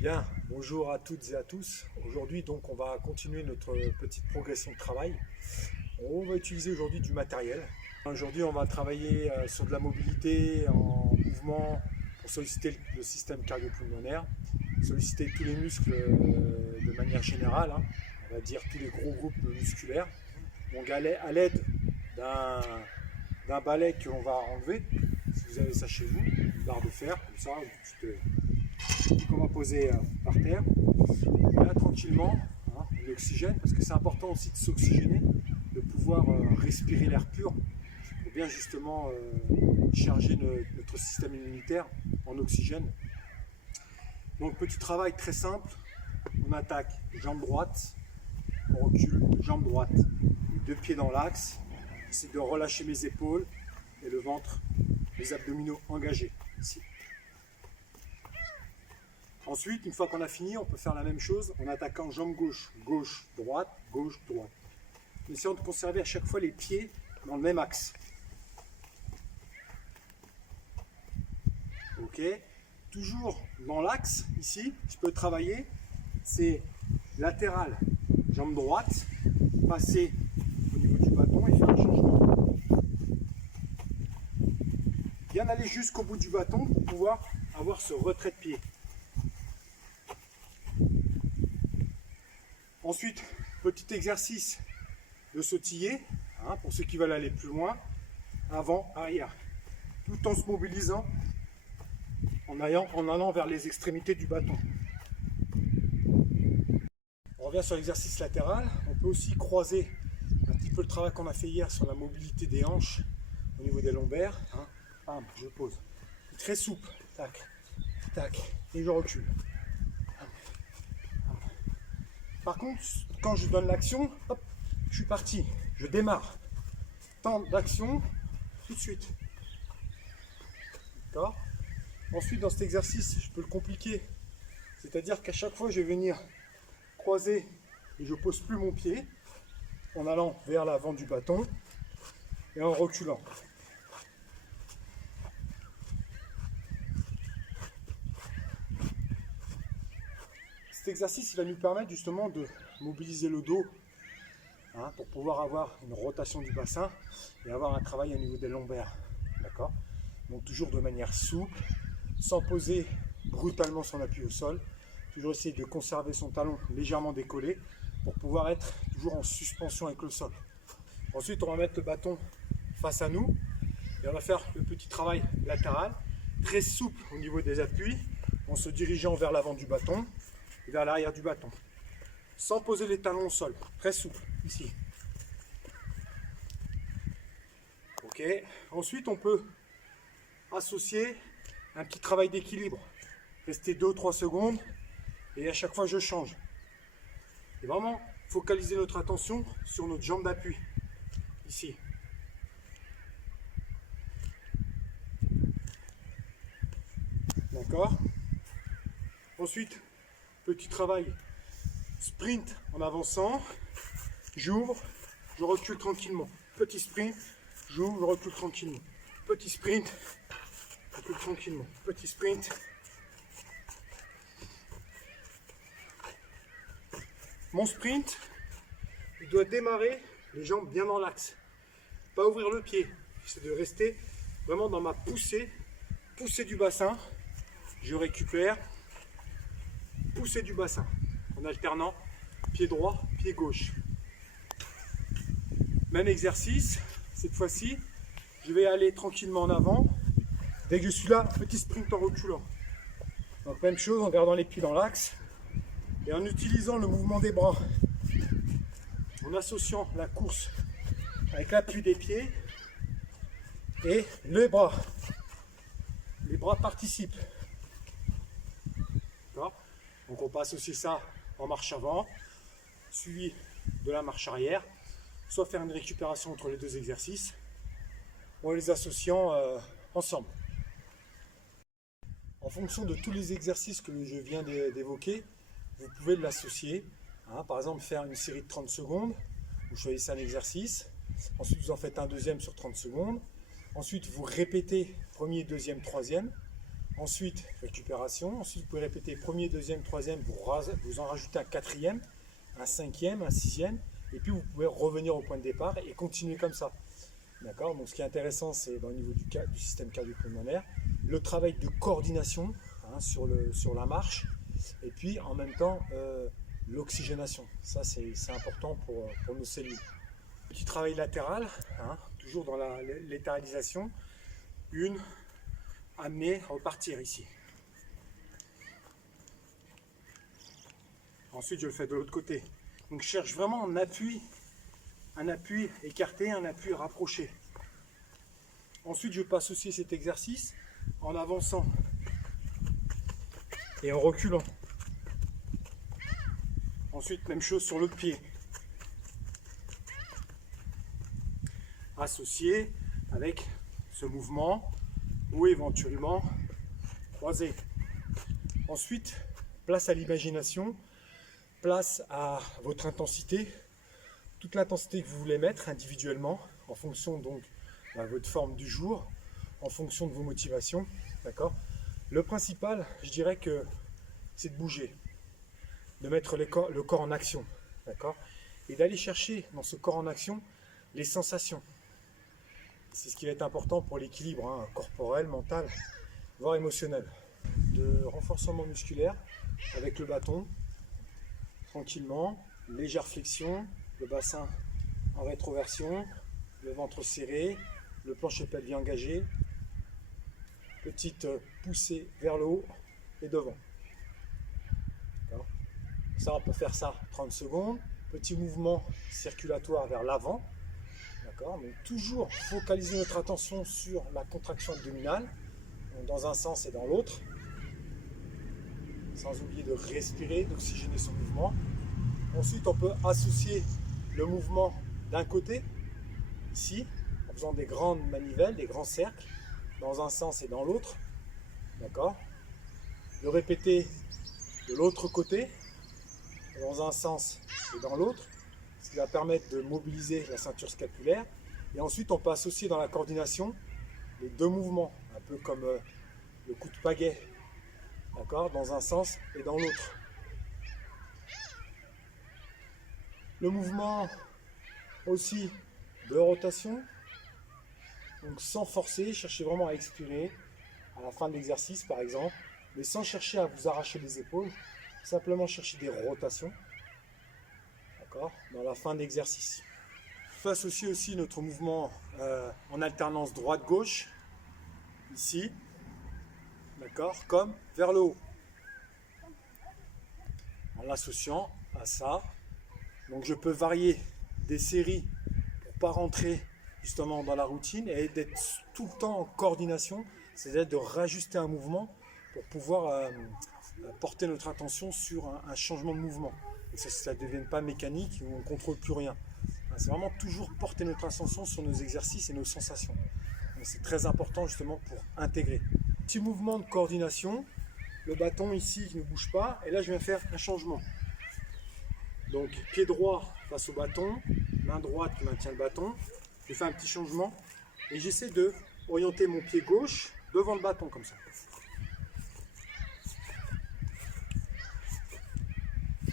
Bien, bonjour à toutes et à tous. Aujourd'hui, donc, on va continuer notre petite progression de travail. On va utiliser aujourd'hui du matériel. Aujourd'hui, on va travailler sur de la mobilité en mouvement pour solliciter le système cardio-pulmonaire, solliciter tous les muscles de manière générale, hein. On va dire tous les gros groupes musculaires. Donc, à l'aide d'un balai qu'on va enlever, si vous avez ça chez vous, une barre de fer, comme ça, qu'on va poser par terre. Et là, tranquillement, hein, l'oxygène, parce que c'est important aussi de s'oxygéner, de pouvoir respirer l'air pur, pour bien justement charger notre système immunitaire en oxygène. Donc, petit travail très simple. On attaque jambe droite, on recule, jambe droite, deux pieds dans l'axe. J'essaie de relâcher mes épaules et le ventre, les abdominaux engagés, ici. Ensuite, une fois qu'on a fini, on peut faire la même chose en attaquant jambe gauche, gauche, droite, gauche, droite. En essayant de conserver à chaque fois les pieds dans le même axe. Ok. Toujours dans l'axe, ici, je peux travailler, c'est latéral, jambe droite, passer au niveau du bâton et faire un changement. Bien aller jusqu'au bout du bâton pour pouvoir avoir ce retrait de pied. Ensuite, petit exercice de sautiller, hein, pour ceux qui veulent aller plus loin, avant, arrière, tout en se mobilisant, en allant vers les extrémités du bâton. On revient sur l'exercice latéral. On peut aussi croiser un petit peu le travail qu'on a fait hier sur la mobilité des hanches au niveau des lombaires. Hein. Bam, je pose. Très souple. Tac, tac, et je recule. Par contre, quand je donne l'action, hop, je suis parti. Je démarre. Temps d'action, tout de suite. D'accord ? Ensuite, dans cet exercice, je peux le compliquer. C'est-à-dire qu'à chaque fois, je vais venir croiser et je ne pose plus mon pied en allant vers l'avant du bâton et en reculant. Cet exercice, il va nous permettre justement de mobiliser le dos, hein, pour pouvoir avoir une rotation du bassin et avoir un travail au niveau des lombaires. D'accord ? Donc toujours de manière souple, sans poser brutalement son appui au sol. Toujours essayer de conserver son talon légèrement décollé pour pouvoir être toujours en suspension avec le sol. Ensuite, on va mettre le bâton face à nous et on va faire le petit travail latéral, très souple au niveau des appuis, en se dirigeant vers l'avant du bâton et vers l'arrière du bâton, sans poser les talons au sol, très souple, ici. Ok. Ensuite, on peut associer un petit travail d'équilibre, rester 2 ou 3 secondes et à chaque fois je change. Et vraiment focaliser notre attention sur notre jambe d'appui, ici. D'accord. Ensuite, petit travail sprint en avançant, j'ouvre, je recule tranquillement. Petit sprint, j'ouvre, je recule tranquillement. Petit sprint, je recule tranquillement. Petit sprint. Mon sprint, il doit démarrer les jambes bien dans l'axe. Pas ouvrir le pied. C'est de rester vraiment dans ma poussée du bassin. Je récupère, poussée du bassin. En alternant pied droit, pied gauche. Même exercice, cette fois-ci, je vais aller tranquillement en avant. Dès que je suis là, petit sprint en reculant. Donc même chose en gardant les pieds dans l'axe et en utilisant le mouvement des bras. En associant la course avec l'appui des pieds et les bras. Les bras participent. D'accord ? Donc on peut associer ça en marche avant, suivi de la marche arrière, soit faire une récupération entre les deux exercices, ou en les associant ensemble. En fonction de tous les exercices que je viens d'évoquer, vous pouvez l'associer. Hein, par exemple, faire une série de 30 secondes, vous choisissez un exercice, ensuite vous en faites un deuxième sur 30 secondes, ensuite vous répétez premier, deuxième, troisième, Ensuite, récupération. Ensuite, vous pouvez répéter premier, deuxième, troisième, vous en rajoutez un quatrième, un cinquième, un sixième. Et puis, vous pouvez revenir au point de départ et continuer comme ça. D'accord? Donc, ce qui est intéressant, c'est au niveau du système cardio-pulmonaire, le travail de coordination sur la marche. Et puis, en même temps, l'oxygénation. Ça, c'est important pour nos cellules. Petit travail latéral, toujours dans la latéralisation. Une, amener, repartir ici. Ensuite, je le fais de l'autre côté. Donc, je cherche vraiment un appui écarté, un appui rapproché. Ensuite, je peux associer cet exercice en avançant et en reculant. Ensuite, même chose sur l'autre pied. Associé avec ce mouvement ou éventuellement croisé. Ensuite, place à l'imagination, place à votre intensité, toute l'intensité que vous voulez mettre individuellement en fonction donc de votre forme du jour, en fonction de vos motivations. D'accord ? Le principal, je dirais que c'est de bouger, de mettre le corps en action, d'accord ? Et d'aller chercher dans ce corps en action les sensations. C'est ce qui va être important pour l'équilibre corporel, mental, voire émotionnel. De renforcement musculaire avec le bâton, tranquillement, légère flexion, le bassin en rétroversion, le ventre serré, le plancher pelvien engagé, petite poussée vers le haut et devant. Ça, on peut faire ça 30 secondes. Petit mouvement circulatoire vers l'avant. Donc toujours focaliser notre attention sur la contraction abdominale, donc dans un sens et dans l'autre, sans oublier de respirer, d'oxygéner son mouvement. Ensuite, on peut associer le mouvement d'un côté, ici, en faisant des grandes manivelles, des grands cercles, dans un sens et dans l'autre. D'accord ? Le répéter de l'autre côté, dans un sens et dans l'autre, ce qui va permettre de mobiliser la ceinture scapulaire. Et ensuite, on peut associer dans la coordination les deux mouvements, un peu comme le coup de pagaie, d'accord, dans un sens et dans l'autre. Le mouvement aussi de rotation, donc sans forcer, cherchez vraiment à expirer à la fin de l'exercice par exemple, mais sans chercher à vous arracher les épaules, simplement chercher des rotations. Dans la fin de l'exercice. On peut associer aussi notre mouvement en alternance droite-gauche, ici, d'accord, comme vers le haut, en l'associant à ça. Donc je peux varier des séries pour ne pas rentrer justement dans la routine et d'être tout le temps en coordination, c'est-à-dire de rajuster un mouvement pour pouvoir porter notre attention sur un changement de mouvement. Et que ça ne devienne pas mécanique où on ne contrôle plus rien. C'est vraiment toujours porter notre attention sur nos exercices et nos sensations. C'est très important justement pour intégrer. Petit mouvement de coordination, le bâton ici qui ne bouge pas, et là je viens faire un changement. Donc pied droit face au bâton, main droite qui maintient le bâton, je fais un petit changement et j'essaie de orienter mon pied gauche devant le bâton comme ça.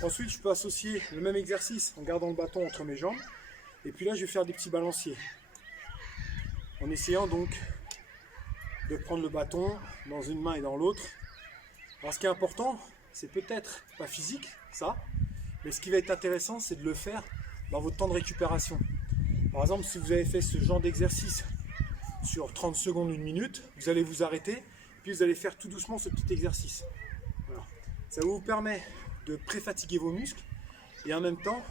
Ensuite, je peux associer le même exercice en gardant le bâton entre mes jambes. Et puis là, je vais faire des petits balanciers. En essayant donc de prendre le bâton dans une main et dans l'autre. Alors ce qui est important, c'est peut-être pas physique, ça. Mais ce qui va être intéressant, c'est de le faire dans votre temps de récupération. Par exemple, si vous avez fait ce genre d'exercice sur 30 secondes, 1 minute, vous allez vous arrêter. Puis vous allez faire tout doucement ce petit exercice. Voilà. Ça vous permet de pré-fatiguer vos muscles et en même temps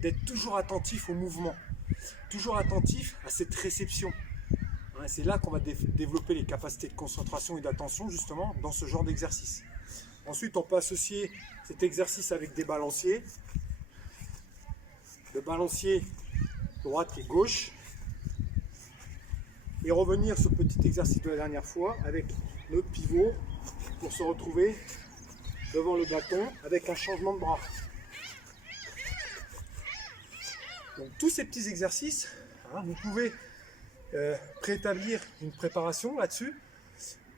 d'être toujours attentif au mouvement, toujours attentif à cette réception. C'est là qu'on va développer les capacités de concentration et d'attention justement dans ce genre d'exercice. Ensuite, on peut associer cet exercice avec des balanciers. Le balancier droite et gauche. Et revenir sur le petit exercice de la dernière fois avec notre pivot pour se retrouver devant le bâton avec un changement de bras. Donc tous ces petits exercices, vous pouvez préétablir une préparation là-dessus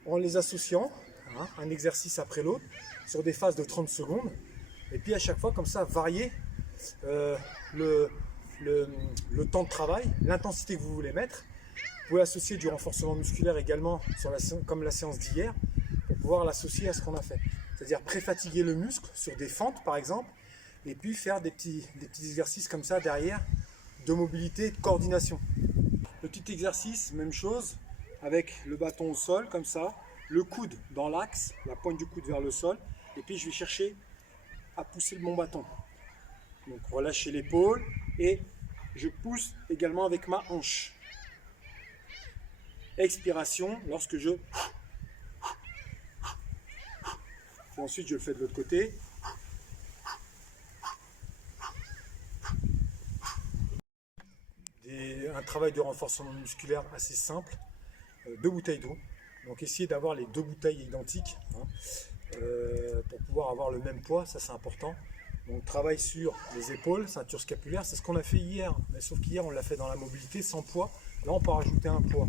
en les associant hein, un exercice après l'autre, sur des phases de 30 secondes. Et puis à chaque fois, comme ça, varier le temps de travail, l'intensité que vous voulez mettre. Vous pouvez associer du renforcement musculaire également, comme la séance d'hier, pour pouvoir l'associer à ce qu'on a fait. C'est-à-dire pré-fatiguer le muscle sur des fentes par exemple, et puis faire des petits exercices comme ça derrière, de mobilité, de coordination. Le petit exercice, même chose, avec le bâton au sol, comme ça, le coude dans l'axe, la pointe du coude vers le sol, et puis je vais chercher à pousser mon bâton. Donc relâcher l'épaule, et je pousse également avec ma hanche. Expiration, lorsque je... Et ensuite je le fais de l'autre côté. Un travail de renforcement musculaire assez simple, 2 bouteilles d'eau. Donc essayez d'avoir les 2 bouteilles identiques, hein, pour pouvoir avoir le même poids, ça c'est important. Donc travail sur les épaules, ceinture scapulaire, c'est ce qu'on a fait hier, mais sauf qu'hier on l'a fait dans la mobilité sans poids. Là on peut rajouter un poids,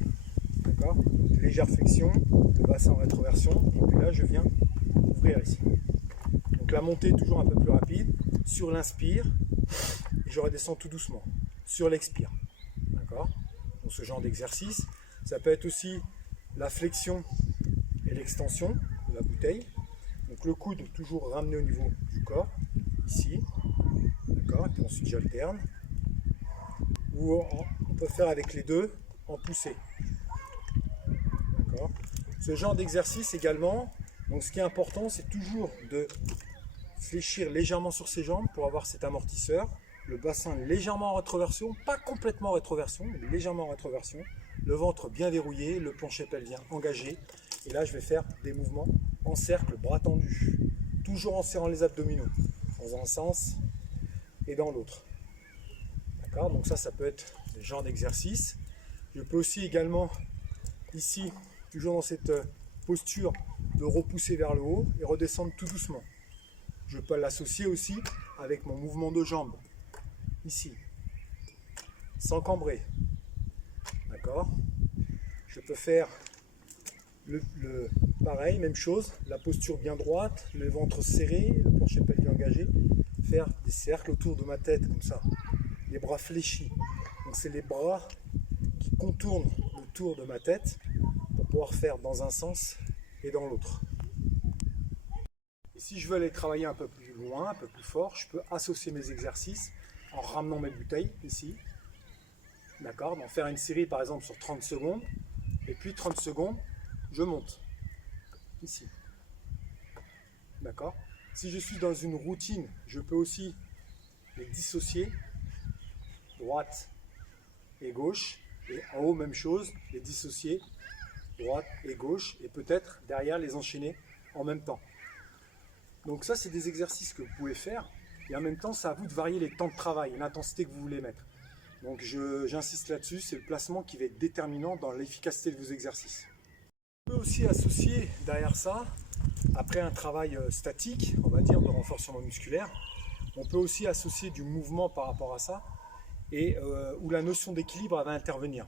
d'accord? Légère flexion, le bassin en rétroversion, et puis là je viens ouvrir ici. Donc la montée est toujours un peu plus rapide, sur l'inspire, et je redescends tout doucement, sur l'expire. D'accord? Donc ce genre d'exercice, ça peut être aussi la flexion et l'extension de la bouteille. Donc le coude toujours ramené au niveau du corps, ici. D'accord? Et puis ensuite j'alterne. Ou on peut faire avec les deux en poussée. D'accord? Ce genre d'exercice également, donc ce qui est important, c'est toujours de fléchir légèrement sur ses jambes pour avoir cet amortisseur. Le bassin légèrement en rétroversion, pas complètement en rétroversion, mais légèrement en rétroversion. Le ventre bien verrouillé, le plancher pelvien engagé. Et là, je vais faire des mouvements en cercle, bras tendus. Toujours en serrant les abdominaux, dans un sens et dans l'autre. D'accord? Donc ça peut être le genre d'exercice. Je peux aussi également, ici, toujours dans cette posture, de repousser vers le haut et redescendre tout doucement. Je peux l'associer aussi avec mon mouvement de jambes. Ici, sans cambrer, d'accord? Je peux faire pareil, même chose, la posture bien droite, le ventre serré, le plancher pelvien engagé, faire des cercles autour de ma tête, comme ça, les bras fléchis. Donc c'est les bras qui contournent le tour de ma tête pour pouvoir faire dans un sens et dans l'autre. Et si je veux aller travailler un peu plus loin, un peu plus fort, je peux associer mes exercices en ramenant mes bouteilles ici, d'accord, donc faire une série par exemple sur 30 secondes, et puis 30 secondes, je monte, ici, d'accord. Si je suis dans une routine, je peux aussi les dissocier, droite et gauche, et en haut même chose, les dissocier, droite et gauche, et peut-être derrière les enchaîner en même temps. Donc ça c'est des exercices que vous pouvez faire, et en même temps, c'est à vous de varier les temps de travail et l'intensité que vous voulez mettre. Donc j'insiste là-dessus, c'est le placement qui va être déterminant dans l'efficacité de vos exercices. On peut aussi associer derrière ça, après un travail statique, on va dire, de renforcement musculaire, on peut aussi associer du mouvement par rapport à ça, et où la notion d'équilibre va intervenir.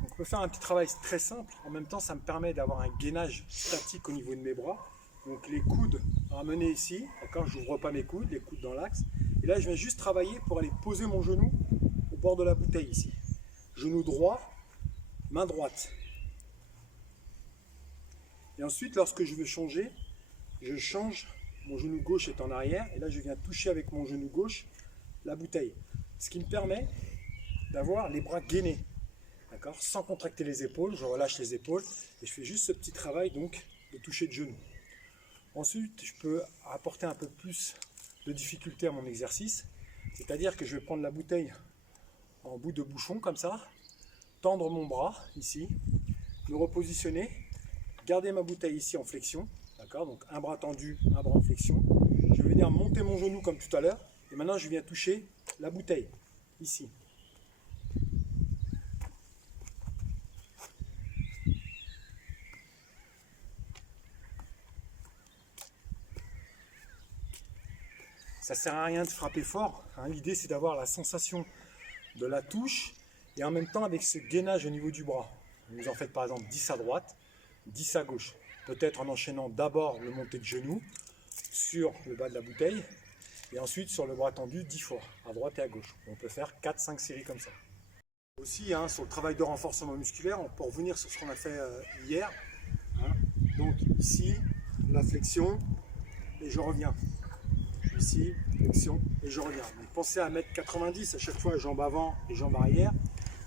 Donc on peut faire un petit travail très simple, en même temps ça me permet d'avoir un gainage statique au niveau de mes bras. Donc les coudes ramenés ici, d'accord, je n'ouvre pas mes coudes, les coudes dans l'axe. Et là je viens juste travailler pour aller poser mon genou au bord de la bouteille ici. Genou droit, main droite. Et ensuite lorsque je veux changer, je change, mon genou gauche est en arrière, et là je viens toucher avec mon genou gauche la bouteille. Ce qui me permet d'avoir les bras gainés, d'accord, sans contracter les épaules, je relâche les épaules, et je fais juste ce petit travail donc de toucher de genou. Ensuite, je peux apporter un peu plus de difficulté à mon exercice, c'est-à-dire que je vais prendre la bouteille en bout de bouchon comme ça, tendre mon bras ici, me repositionner, garder ma bouteille ici en flexion, d'accord, donc un bras tendu, un bras en flexion. Je vais venir monter mon genou comme tout à l'heure, et maintenant je viens toucher la bouteille ici. Ça ne sert à rien de frapper fort, hein. L'idée c'est d'avoir la sensation de la touche et en même temps avec ce gainage au niveau du bras. Vous en faites par exemple 10 à droite, 10 à gauche. peut-être en enchaînant d'abord le monté de genou sur le bas de la bouteille et ensuite sur le bras tendu 10 fois, à droite et à gauche. On peut faire 4-5 séries comme ça. Aussi, sur le travail de renforcement musculaire, on peut revenir sur ce qu'on a fait hier. Donc ici, la flexion et je reviens. Ici, flexion et je reviens. Donc pensez à mettre 90 à chaque fois, jambes avant et jambes arrière.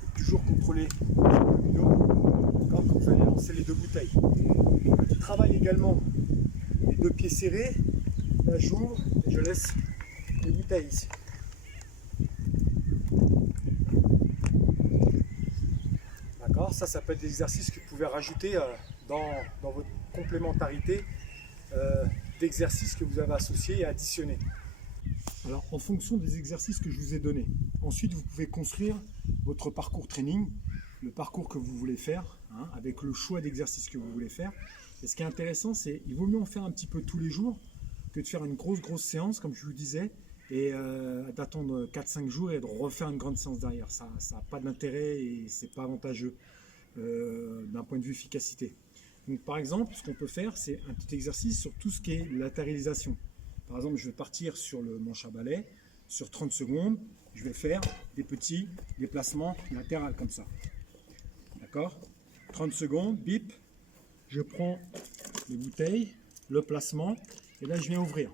Et toujours contrôler quand vous allez lancer les deux bouteilles. Je travaille également les deux pieds serrés. Là j'ouvre et je laisse les bouteilles ici. D'accord, ça peut être des exercices que vous pouvez rajouter dans votre complémentarité d'exercices que vous avez associés et additionnés. Alors, en fonction des exercices que je vous ai donnés, ensuite vous pouvez construire votre parcours training, le parcours que vous voulez faire, avec le choix d'exercices que vous voulez faire. Et ce qui est intéressant, c'est qu'il vaut mieux en faire un petit peu tous les jours que de faire une grosse séance, comme je vous disais, et d'attendre 4-5 jours et de refaire une grande séance derrière. Ça n'a pas d'intérêt et c'est pas avantageux d'un point de vue efficacité. Donc, par exemple, ce qu'on peut faire, c'est un petit exercice sur tout ce qui est latéralisation. Par exemple, je vais partir sur le manche à balai, sur 30 secondes, je vais faire des petits déplacements latéraux comme ça. D'accord ? 30 secondes, bip, je prends les bouteilles, le placement, et là je viens ouvrir.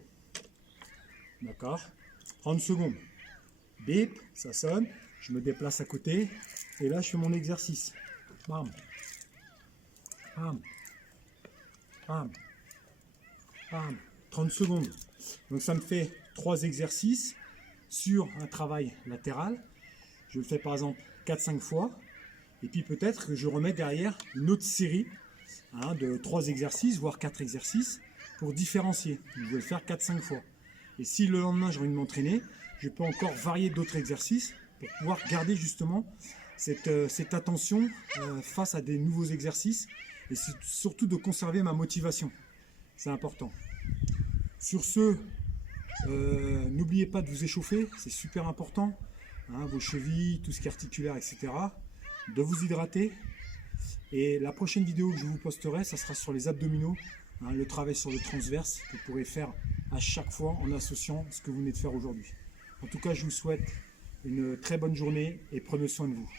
D'accord ? 30 secondes, bip, ça sonne, je me déplace à côté, et là je fais mon exercice. Bam, bam, bam, bam, 30 secondes. Donc ça me fait 3 exercices sur un travail latéral. Je le fais par exemple 4-5 fois. Et puis peut-être que je remets derrière une autre série de 3 exercices, voire 4 exercices pour différencier. Je vais le faire 4-5 fois. Et si le lendemain j'ai envie de m'entraîner, je peux encore varier d'autres exercices pour pouvoir garder justement cette attention face à des nouveaux exercices et surtout de conserver ma motivation. C'est important. Sur ce, n'oubliez pas de vous échauffer, c'est super important. Vos chevilles, tout ce qui est articulaire, etc. De vous hydrater. Et la prochaine vidéo que je vous posterai, ça sera sur les abdominaux, le travail sur le transverse que vous pourrez faire à chaque fois en associant ce que vous venez de faire aujourd'hui. En tout cas, je vous souhaite une très bonne journée et prenez soin de vous.